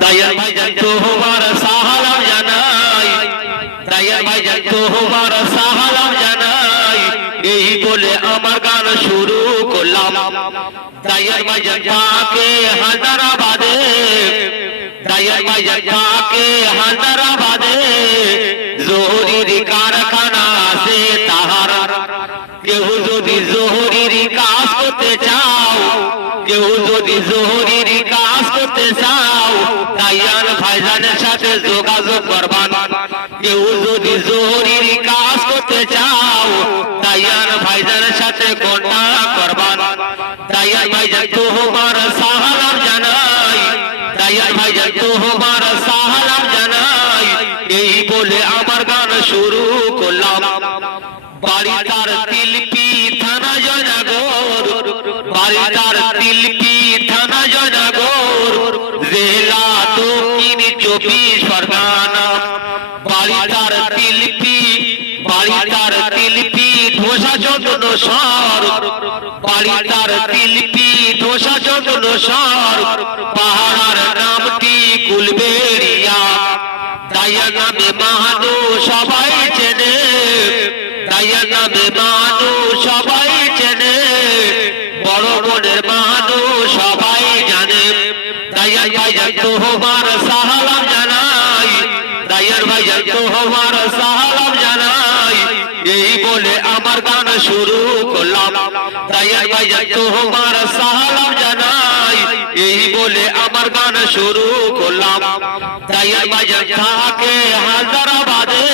দায়ার ভাইজান তোমার সালাম জানাই, দায়ার ভাইজান তোমার সালাম জানাই, এই বলে আমার গান শুরু করলাম। দায়ার ভাইজান পাকে হায়দ্রাবাদে, দায়ার ভাইজান পাকে হায়দ্রাবাদে জোহরির কারখানা আছে তাহার। কেউ যদি জোহরির কাজ করতে চাও, কেউ যদি জোহরির কাজ করতে চাও, দায়ার ভাইজানের সাথে যোগাযোগ করবান। কেউ যদি জোহরির কাজ করতে চাও, দায়ার ভাইজানের সাথে কন্টাক্ট করবান। দায়ার ভাইজান তোমার সালাম জানাই, দায়ার ভাইজান তোমার সালাম জানাই, এই বলে আমার গান শুরু করলাম। বাড়ি তার তিলপি থানা জয়নগর, বাড়ি তার তিলপি থানা জয়নগর, জেলা দক্ষিণ 24 পরগনা। বাড়ি তার তিলপি, বাড়ি তার তিলপি ধোসা চন্দন সর, বাড়ি তার তিলপি ধোসা চন্দন সর, পাহাড়ার নামটি কুলবেড়িয়া। দায়ার নামে মানুষ সবাই চেনে, দায়ার নামে মানুষ সবাই চেনে, বড় বোনের মানুষ সবাই জানে। দায়ার ভাইজান তোমার সালাম জানাই, দায়ার ভাইজান তোমার সালাম জানাই, এই বলে আমার গান শুরু করলাম। দায়ার ভাইজান তোমার সালাম জানাই, এই বলে আমার গান শুরু করলাম। দায়ার ভাইজান থাকে হায়দ্রাবাদে,